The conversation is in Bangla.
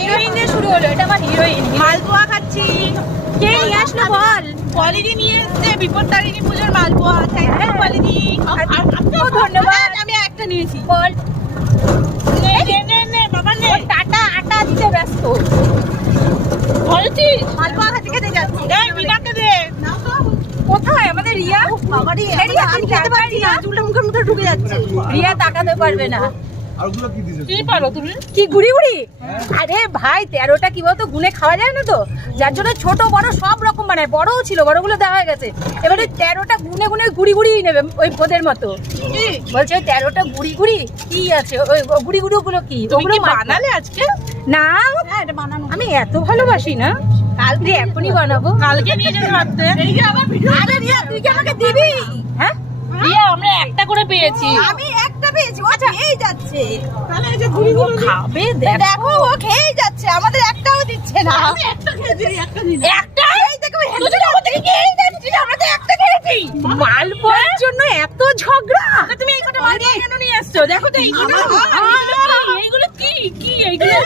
হিরোইন দিয়ে শুরু হলো, এটা আমার হিরোইন। মালপোয়া খাচ্ছি। কে নিয়ে আসলো বল? পলিদি নিয়ে এসছে বিপত্তারিণী পুজোর মালপোয়া। Thank you পলিদি। ধন্যবাদ। আমি একটা নিয়েছি। বল নে নে নে নে বাবা নে। টাটা আটা দিতে ব্যস্ত। বলছিস মালপোয়া খেতে যাচ্ছি। এই বিনাকে দে। কোথায় আমাদের রিয়া? বাবারে রিয়া আমি খেতে পারছি না, চুলটা মুখের মধ্যে ঢুকে যাচ্ছে। রিয়া তাকাতে পারবে না। আরগুলো কি দিয়েছে? কি পারো তুমি? কি গুড়ি গুড়ি? আরে ভাই 13টা কি বলতো গুনে খাওয়া যায় না তো, যার জন্য ছোট বড় সব রকম বানায়। বড়ও ছিল, বড়গুলো দেওয়া হয়ে গেছে। এবারে 13টা গুনে গুনে গুড়ি গুড়ি নেবে ওই বোদের মতো। বলছে ওই 13টা গুড়ি গুড়ি কি আছে, ওই গুড়ি গুড়ি গুলো কি? তুমি ওগুলো কি বানালে আজকে? না, হ্যাঁ এটা বানানো। আমি এত ভালোবাসি না, কালকে এখনই বানাবো। কালকে নিয়ে যেতে পারতে। আরে রিয়া তুই কি আমাকে দিবি? হ্যাঁ রিয়া আমরা একটা করে পেয়েছি। আমি একটা পেয়েছি, ও খেয়েই যাচ্ছে। তাহলে এই যে ঘুরি ঘুরি খাবে দেখো ও খেয়েই যাচ্ছে, আমাদের একটাও দিচ্ছে না। আমি একটা খেয়েছি, একটা দিন। একটা? এই দেখো তুই তো আমাদের খেয়েই যাচ্ছিস, আমরা তো একটা খেয়েছি। মালপোয়ার জন্য এত ঝগড়া? তো তুমি এই কটা মালপোয়া কেন নিয়ে এসছো? দেখো তো এইগুলো এইগুলো কি? কি এইগুলো?